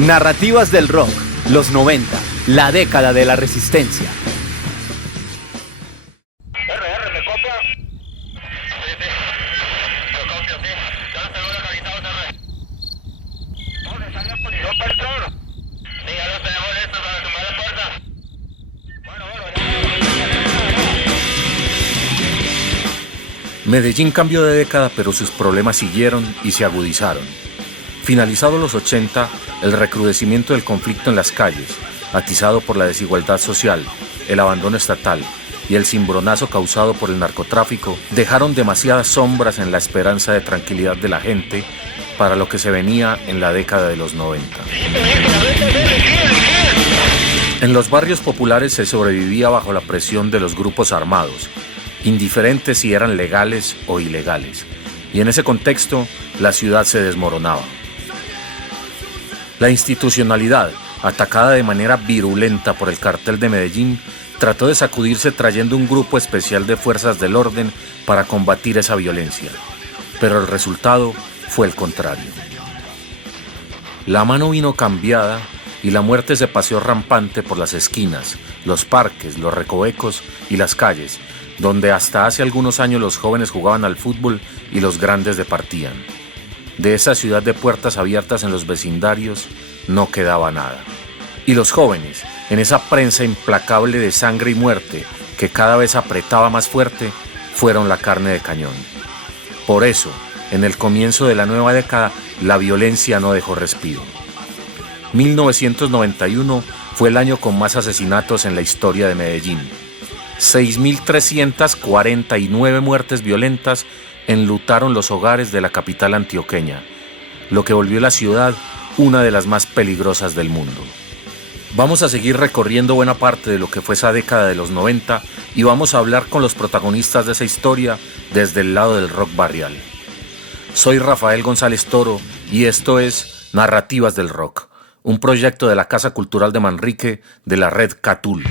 Narrativas del rock, los 90, la década de la resistencia. RR, ¿me copia? Sí, lo copio, sí. Ya lo tengo localizado, RR. ¿Dónde salió el policía? ¿No, Pedro? Sí, ya lo tenemos listo para tumbar la puerta. Medellín cambió de década, pero sus problemas siguieron y se agudizaron. Finalizados los 80, el recrudecimiento del conflicto en las calles, atizado por la desigualdad social, el abandono estatal y el cimbronazo causado por el narcotráfico, dejaron demasiadas sombras en la esperanza de tranquilidad de la gente para lo que se venía en la década de los 90. En los barrios populares se sobrevivía bajo la presión de los grupos armados, indiferentes si eran legales o ilegales, y en ese contexto la ciudad se desmoronaba. La institucionalidad, atacada de manera virulenta por el cartel de Medellín, trató de sacudirse trayendo un grupo especial de fuerzas del orden para combatir esa violencia, pero el resultado fue el contrario. La mano vino cambiada y la muerte se paseó rampante por las esquinas, los parques, los recovecos y las calles, donde hasta hace algunos años los jóvenes jugaban al fútbol y los grandes departían. De esa ciudad de puertas abiertas en los vecindarios no quedaba nada. Y los jóvenes, en esa prensa implacable de sangre y muerte que cada vez apretaba más fuerte, fueron la carne de cañón. Por eso, en el comienzo de la nueva década, la violencia no dejó respiro. 1991 fue el año con más asesinatos en la historia de Medellín. 6.349 muertes violentas enlutaron los hogares de la capital antioqueña, lo que volvió la ciudad una de las más peligrosas del mundo. Vamos a seguir recorriendo buena parte de lo que fue esa década de los 90 y vamos a hablar con los protagonistas de esa historia desde el lado del rock barrial. Soy Rafael González Toro y esto es Narrativas del Rock, un proyecto de la Casa Cultural de Manrique de la red Catul.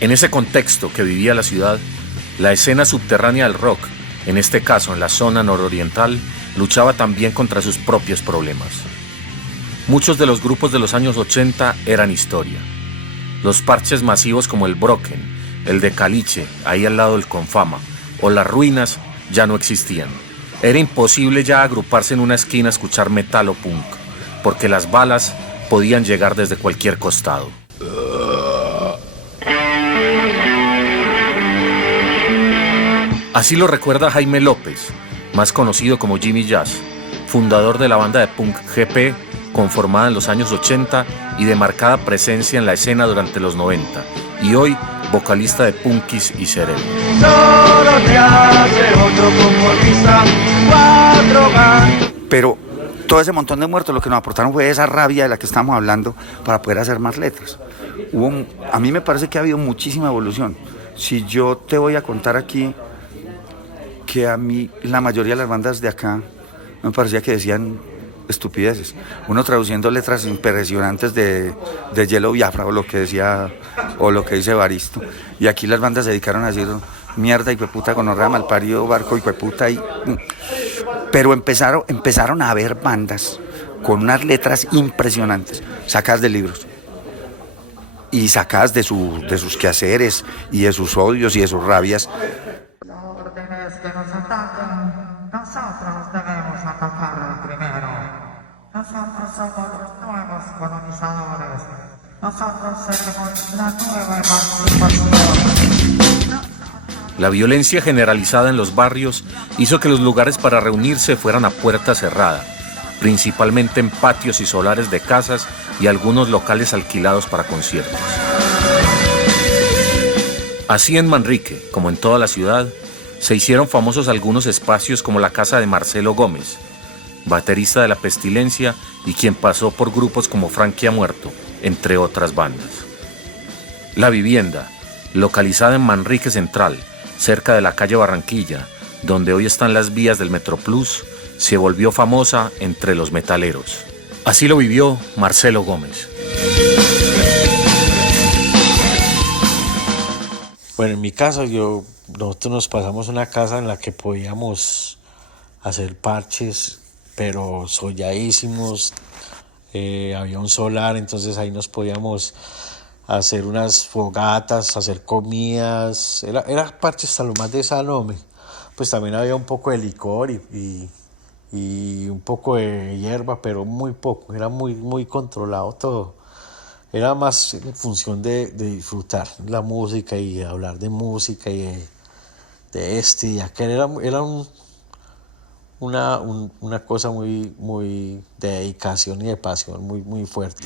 En ese contexto que vivía la ciudad, la escena subterránea del rock, en este caso en la zona nororiental, luchaba también contra sus propios problemas. Muchos de los grupos de los años 80 eran historia. Los parches masivos como el Broken, el de Caliche, ahí al lado del Confama, o las Ruinas ya no existían. Era imposible ya agruparse en una esquina a escuchar metal o punk, porque las balas podían llegar desde cualquier costado. Así lo recuerda Jaime López, más conocido como Jimmy Jazz, fundador de la banda de punk GP, conformada en los años 80 y de marcada presencia en la escena durante los 90, y hoy vocalista de Punkis y Cerebro. Pero todo ese montón de muertos lo que nos aportaron fue esa rabia de la que estamos hablando para poder hacer más letras. A mí me parece que ha habido muchísima evolución. Si yo te voy a contar aquí que a mí la mayoría de las bandas de acá me parecía que decían estupideces. Uno traduciendo letras impresionantes de Yellow Biafra o lo que decía o lo que dice Evaristo. Y aquí las bandas se dedicaron a decir mierda, hijueputa, gonorrea, malparido, barco, hijueputa. Pero empezaron a haber bandas con unas letras impresionantes, sacadas de libros y sacadas de sus quehaceres y de sus odios y de sus rabias. Que nos ataquen, nosotros debemos atacar primero. Nosotros somos los nuevos colonizadores. Nosotros seremos la nueva emancipación. La violencia generalizada en los barrios hizo que los lugares para reunirse fueran a puerta cerrada, principalmente en patios y solares de casas y algunos locales alquilados para conciertos. Así en Manrique, como en toda la ciudad, se hicieron famosos algunos espacios como la casa de Marcelo Gómez, baterista de La Pestilencia y quien pasó por grupos como Frankie ha Muerto, entre otras bandas. La Vivienda, localizada en Manrique Central, cerca de la calle Barranquilla, donde hoy están las vías del Metroplus, se volvió famosa entre los metaleros. Así lo vivió Marcelo Gómez. Bueno, en mi caso, nosotros nos pasamos una casa en la que podíamos hacer parches, pero solladísimos. Había un solar, entonces ahí nos podíamos hacer unas fogatas, hacer comidas. Era parches a lo más de salome. Pues también había un poco de licor y un poco de hierba, pero muy poco. Era muy controlado todo. Era más en función de disfrutar la música y hablar de música y de este y aquel. Era una cosa muy de dedicación y de pasión muy fuerte.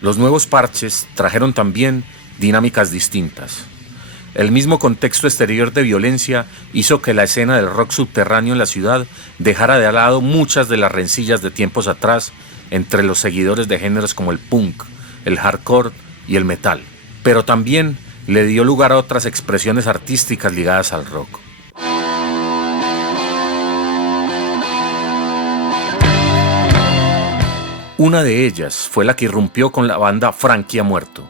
Los nuevos parches trajeron también dinámicas distintas. El mismo contexto exterior de violencia hizo que la escena del rock subterráneo en la ciudad dejara de lado muchas de las rencillas de tiempos atrás entre los seguidores de géneros como el punk, el hardcore y el metal, pero también le dio lugar a otras expresiones artísticas ligadas al rock. Una de ellas fue la que irrumpió con la banda Frankie Ha Muerto.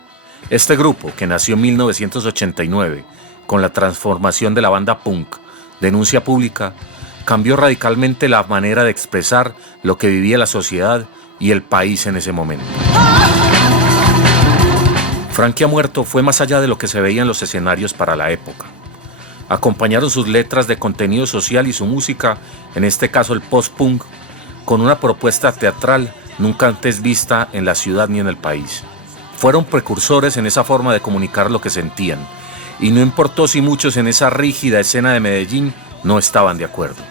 Este grupo, que nació en 1989 con la transformación de la banda punk Denuncia Pública, cambió radicalmente la manera de expresar lo que vivía la sociedad y el país en ese momento. Frankie Ha Muerto fue más allá de lo que se veía en los escenarios para la época. Acompañaron sus letras de contenido social y su música, en este caso el post-punk, con una propuesta teatral nunca antes vista en la ciudad ni en el país. Fueron precursores en esa forma de comunicar lo que sentían, y no importó si muchos en esa rígida escena de Medellín no estaban de acuerdo.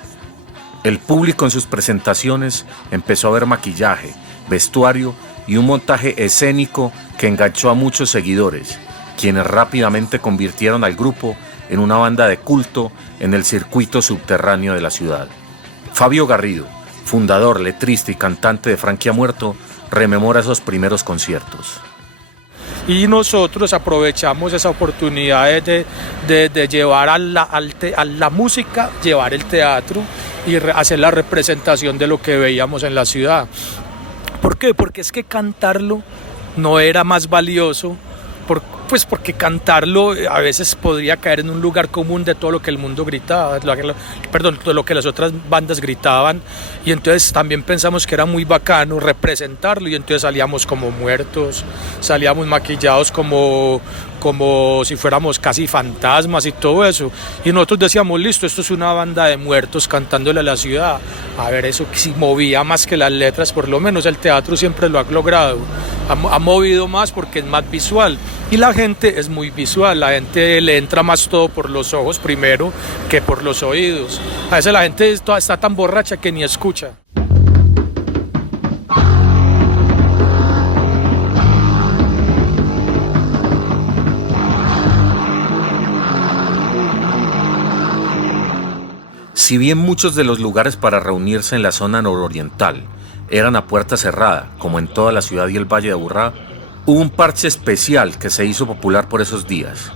El público en sus presentaciones empezó a ver maquillaje, vestuario y un montaje escénico que enganchó a muchos seguidores, quienes rápidamente convirtieron al grupo en una banda de culto en el circuito subterráneo de la ciudad. Fabio Garrido, fundador, letrista y cantante de Frankie Ha Muerto, rememora esos primeros conciertos. Y nosotros aprovechamos esa oportunidad de llevar a la música, llevar el teatro y hacer la representación de lo que veíamos en la ciudad. ¿Por qué? Porque es que cantarlo no era más valioso, porque cantarlo a veces podría caer en un lugar común de todo lo que el mundo gritaba, de lo que las otras bandas gritaban, y entonces también pensamos que era muy bacano representarlo, y entonces salíamos como muertos, salíamos maquillados como si fuéramos casi fantasmas y todo eso, y nosotros decíamos, listo, esto es una banda de muertos cantándole a la ciudad. A ver, eso si movía más que las letras, por lo menos el teatro siempre lo ha logrado, ha movido más porque es más visual, y la gente es muy visual, la gente le entra más todo por los ojos primero que por los oídos. A veces la gente está tan borracha que ni escucha. Si bien muchos de los lugares para reunirse en la zona nororiental eran a puerta cerrada, como en toda la ciudad y el Valle de Aburrá, hubo un parche especial que se hizo popular por esos días: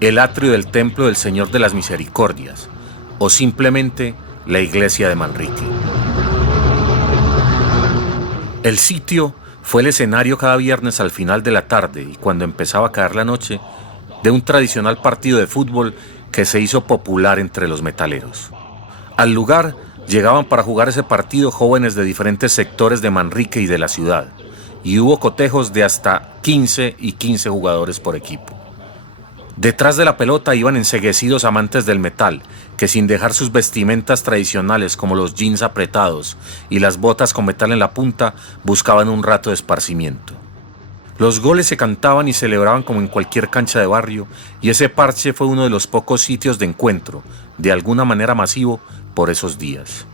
el atrio del Templo del Señor de las Misericordias, o simplemente la iglesia de Manrique. El sitio fue el escenario cada viernes al final de la tarde y cuando empezaba a caer la noche, de un tradicional partido de fútbol que se hizo popular entre los metaleros. Al lugar llegaban para jugar ese partido jóvenes de diferentes sectores de Manrique y de la ciudad, y hubo cotejos de hasta 15 y 15 jugadores por equipo. Detrás de la pelota iban enceguecidos amantes del metal, que sin dejar sus vestimentas tradicionales como los jeans apretados y las botas con metal en la punta, buscaban un rato de esparcimiento. Los goles se cantaban y celebraban como en cualquier cancha de barrio, y ese parche fue uno de los pocos sitios de encuentro, de alguna manera masivo, por esos días.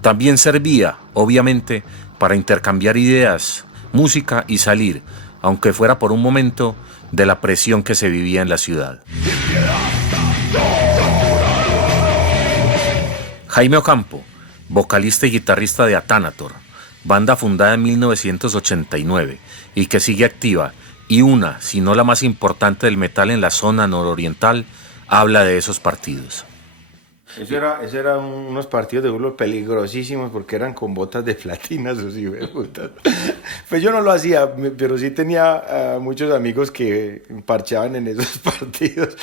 También servía, obviamente, para intercambiar ideas, música y salir, aunque fuera por un momento, de la presión que se vivía en la ciudad. Jaime Ocampo, vocalista y guitarrista de Athanator, banda fundada en 1989 y que sigue activa, y una, si no la más importante del metal en la zona nororiental, habla de esos partidos. Eso era unos partidos de fútbol peligrosísimos porque eran con botas de platina, esos hijueputas. Pues yo no lo hacía, pero sí tenía muchos amigos que parchaban en esos partidos.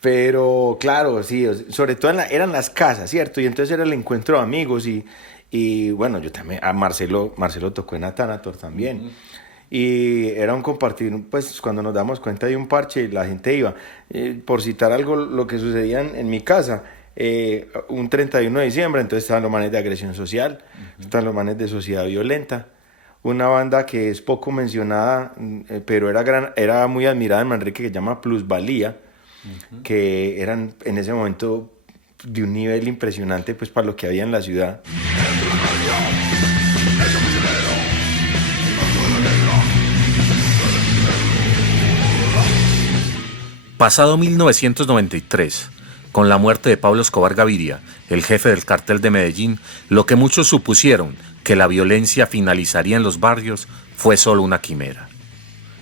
Pero claro, sí, sobre todo eran las casas, ¿cierto? Y entonces era el encuentro de amigos y bueno, yo también, a Marcelo tocó en Atánator también. Y era un compartir, pues cuando nos damos cuenta de un parche, la gente iba. Por citar algo, lo que sucedía en mi casa, un 31 de diciembre, entonces estaban los manes de agresión social, estaban los manes de sociedad violenta. Una banda que es poco mencionada, pero era muy admirada en Manrique, que se llama Plusvalía, que eran en ese momento de un nivel impresionante pues para lo que había en la ciudad. Pasado 1993, con la muerte de Pablo Escobar Gaviria, el jefe del cartel de Medellín, lo que muchos supusieron que la violencia finalizaría en los barrios fue solo una quimera.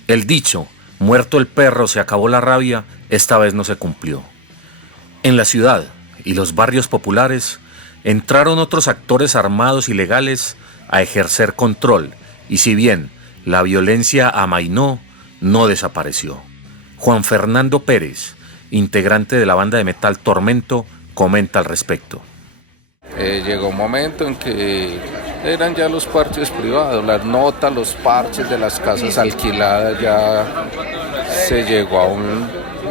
El dicho, muerto el perro, se acabó la rabia, esta vez no se cumplió. En la ciudad y los barrios populares entraron otros actores armados y legales a ejercer control, y si bien la violencia amainó, no desapareció. Juan Fernando Pérez, integrante de la banda de metal Tormento, comenta al respecto. Llegó un momento en que eran ya los parches privados, las notas, los parches de las casas alquiladas, ya se llegó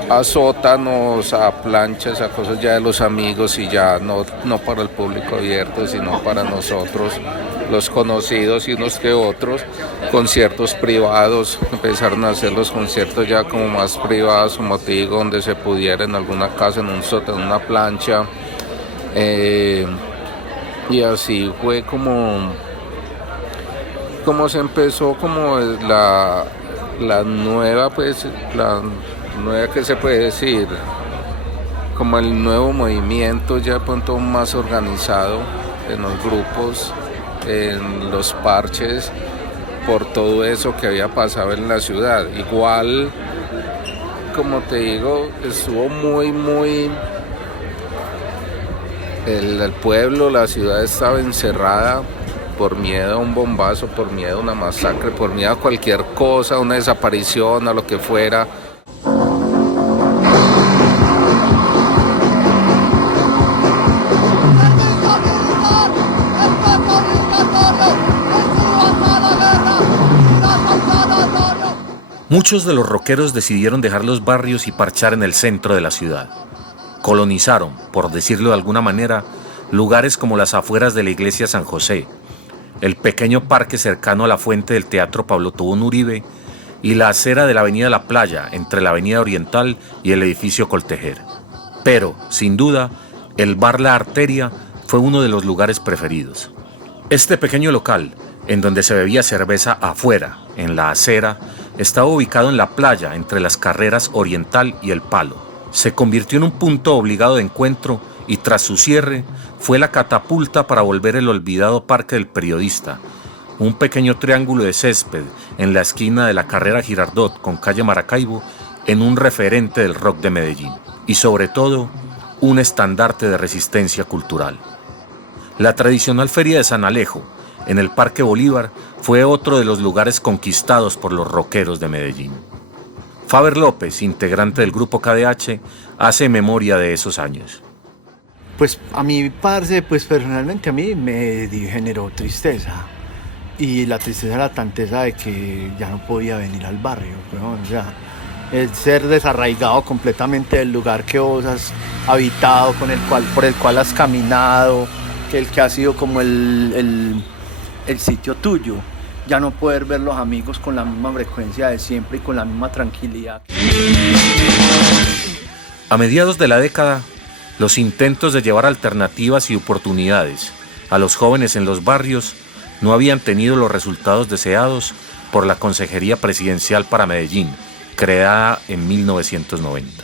a sótanos, a planchas, a cosas ya de los amigos y ya no para el público abierto, sino para nosotros, los conocidos y unos que otros. Conciertos privados, empezaron a hacer los conciertos ya como más privados, como te digo, donde se pudiera en alguna casa, en un sótano, en una plancha. Y así fue como se empezó como la nueva, pues, la nueva, que se puede decir, como el nuevo movimiento ya de pronto más organizado en los grupos, en los parches, por todo eso que había pasado en la ciudad. Igual, como te digo, estuvo muy... El pueblo, la ciudad estaba encerrada por miedo a un bombazo, por miedo a una masacre, por miedo a cualquier cosa, a una desaparición, a lo que fuera. Muchos de los rockeros decidieron dejar los barrios y parchar en el centro de la ciudad. Colonizaron, por decirlo de alguna manera, lugares como las afueras de la iglesia San José, el pequeño parque cercano a la fuente del Teatro Pablo Tobón Uribe y la acera de la avenida La Playa, entre la avenida Oriental y el edificio Coltejer. Pero, sin duda, el bar La Arteria fue uno de los lugares preferidos. Este pequeño local, en donde se bebía cerveza afuera, en la acera, estaba ubicado en la playa entre las carreras Oriental y El Palo. Se convirtió en un punto obligado de encuentro y tras su cierre fue la catapulta para volver el olvidado Parque del Periodista, un pequeño triángulo de césped en la esquina de la carrera Girardot con calle Maracaibo, en un referente del rock de Medellín y sobre todo un estandarte de resistencia cultural. La tradicional Feria de San Alejo, en el Parque Bolívar, fue otro de los lugares conquistados por los rockeros de Medellín. Faber López, integrante del grupo KDH, hace memoria de esos años. Pues a mí, parce, pues personalmente a mí me generó tristeza. Y la tristeza era tan tesa de que ya no podía venir al barrio, ¿no? O sea, el ser desarraigado completamente del lugar que vos has habitado, por el cual has caminado, el que ha sido como el sitio tuyo. Ya no poder ver los amigos con la misma frecuencia de siempre y con la misma tranquilidad. A mediados de la década, los intentos de llevar alternativas y oportunidades a los jóvenes en los barrios no habían tenido los resultados deseados por la Consejería Presidencial para Medellín, creada en 1990.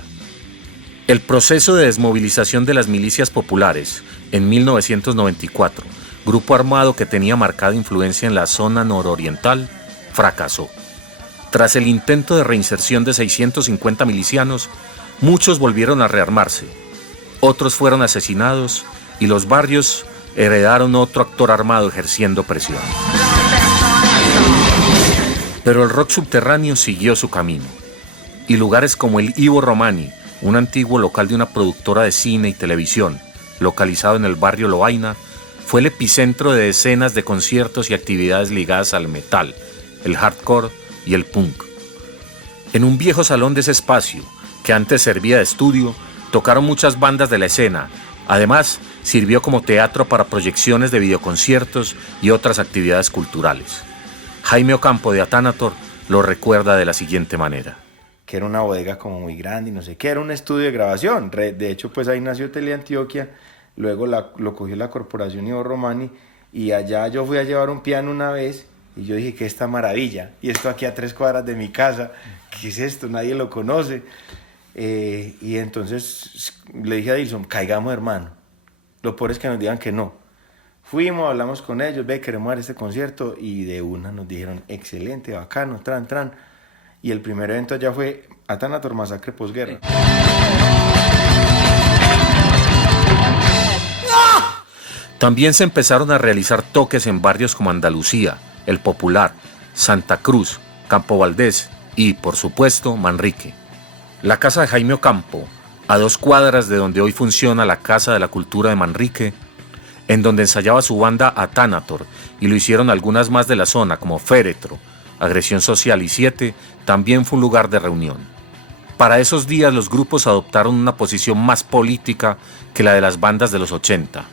El proceso de desmovilización de las milicias populares en 1994, grupo armado que tenía marcada influencia en la zona nororiental, fracasó. Tras el intento de reinserción de 650 milicianos, muchos volvieron a rearmarse. otros fueron asesinados y los barrios heredaron otro actor armado ejerciendo presión. Pero el rock subterráneo siguió su camino, y lugares como el Ivo Romani, un antiguo local de una productora de cine y televisión, localizado en el barrio Lovaina, fue el epicentro de decenas de conciertos y actividades ligadas al metal, el hardcore y el punk. En un viejo salón de ese espacio, que antes servía de estudio, tocaron muchas bandas de la escena. Además, sirvió como teatro para proyecciones de videoconciertos y otras actividades culturales. Jaime Ocampo de Athanator lo recuerda de la siguiente manera. Que era una bodega como muy grande y no sé qué, era un estudio de grabación. De hecho, pues ahí nació Teleantioquia, luego lo cogió la corporación Ivo Romani, y allá yo fui a llevar un piano una vez y yo dije, ¿qué es esta maravilla? Y esto aquí a 3 cuadras de mi casa, ¿qué es esto? Nadie lo conoce. Y entonces le dije a Dilson, caigamos, hermano. Lo peor es que nos digan que no. Fuimos, hablamos con ellos, queremos dar este concierto, y de una nos dijeron, excelente, bacano, tran. Y el primer evento ya fue Athanator Masacre Posguerra. También se empezaron a realizar toques en barrios como Andalucía, El Popular, Santa Cruz, Campo Valdés y, por supuesto, Manrique. La casa de Jaime Ocampo, a 2 cuadras de donde hoy funciona la Casa de la Cultura de Manrique, en donde ensayaba su banda Athanator, y lo hicieron algunas más de la zona como Féretro, Agresión Social y 7, también fue un lugar de reunión. Para esos días los grupos adoptaron una posición más política que la de las bandas de los 80.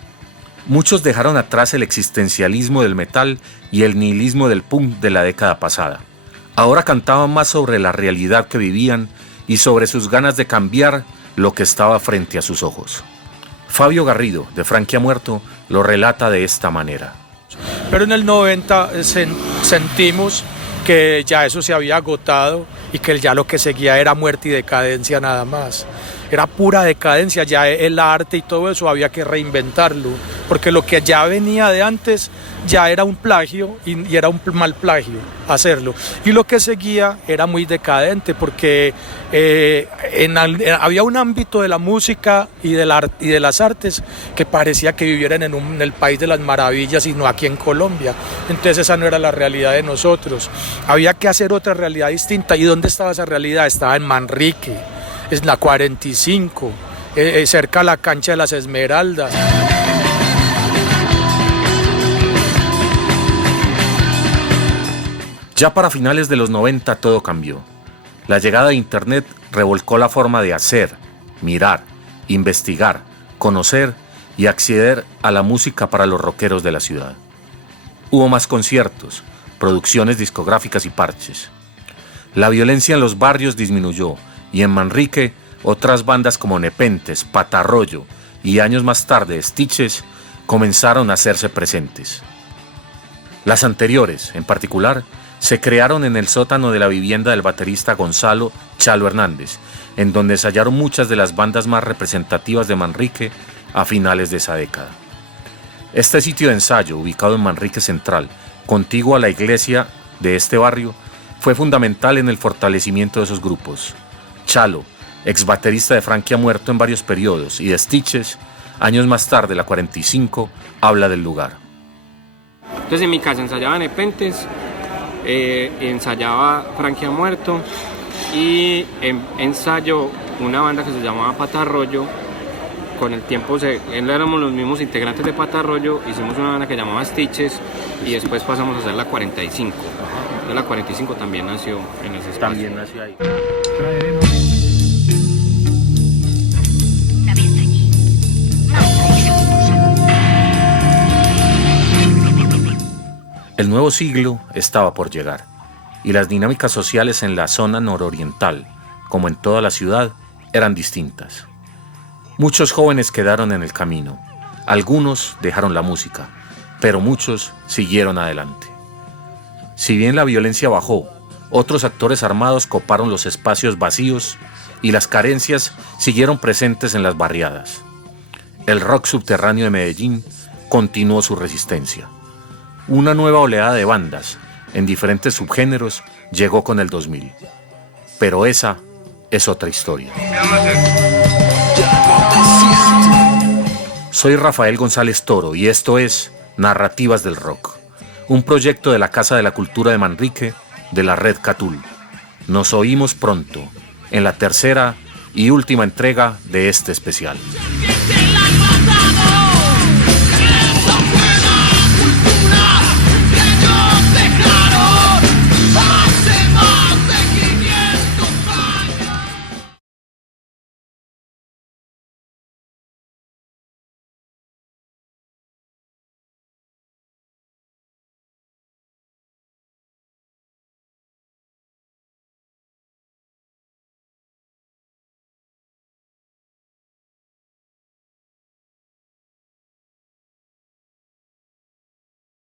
Muchos dejaron atrás el existencialismo del metal y el nihilismo del punk de la década pasada. Ahora cantaban más sobre la realidad que vivían y sobre sus ganas de cambiar lo que estaba frente a sus ojos. Fabio Garrido, de Frankie Ha Muerto, lo relata de esta manera. Pero en el 90 sentimos que ya eso se había agotado y que ya lo que seguía era muerte y decadencia nada más. Era pura decadencia, ya el arte y todo eso había que reinventarlo, porque lo que ya venía de antes ya era un plagio y era un mal plagio hacerlo. Y lo que seguía era muy decadente, porque había un ámbito de la música y de las artes que parecía que vivieran en el país de las maravillas y no aquí en Colombia. Entonces esa no era la realidad de nosotros. Había que hacer otra realidad distinta. ¿Y dónde estaba esa realidad? Estaba en Manrique, es la 45, cerca a la cancha de las Esmeraldas. Ya para finales de los 90 todo cambió. La llegada de Internet revolcó la forma de hacer, mirar, investigar, conocer y acceder a la música para los rockeros de la ciudad. Hubo más conciertos, producciones discográficas y parches. La violencia en los barrios disminuyó y en Manrique otras bandas como Nepentes, Patarroyo y años más tarde Stitches comenzaron a hacerse presentes. Las anteriores, en particular, se crearon en el sótano de la vivienda del baterista Gonzalo Chalo Hernández, en donde ensayaron muchas de las bandas más representativas de Manrique a finales de esa década. Este sitio de ensayo, ubicado en Manrique Central, contiguo a la iglesia de este barrio, fue fundamental en el fortalecimiento de esos grupos. Chalo, ex baterista de Frankie Ha Muerto en varios periodos, y de Stitches, años más tarde, la 45, habla del lugar. Entonces en mi casa ensayaba Nepentes, ensayaba Frankie Ha Muerto y ensayo una banda que se llamaba Patarroyo. Con el tiempo éramos los mismos integrantes de Patarroyo, hicimos una banda que llamaba Stitches y después pasamos a hacer la 45. La 45 también nació en ese espacio. También nació ahí. El nuevo siglo estaba por llegar, y las dinámicas sociales en la zona nororiental, como en toda la ciudad, eran distintas. Muchos jóvenes quedaron en el camino, algunos dejaron la música, pero muchos siguieron adelante. Si bien la violencia bajó, otros actores armados coparon los espacios vacíos y las carencias siguieron presentes en las barriadas. El rock subterráneo de Medellín continuó su resistencia. Una nueva oleada de bandas, en diferentes subgéneros, llegó con el 2000. Pero esa es otra historia. Soy Rafael González Toro y esto es Narrativas del Rock, un proyecto de la Casa de la Cultura de Manrique, de la Red Catul. Nos oímos pronto, en la tercera y última entrega de este especial. Get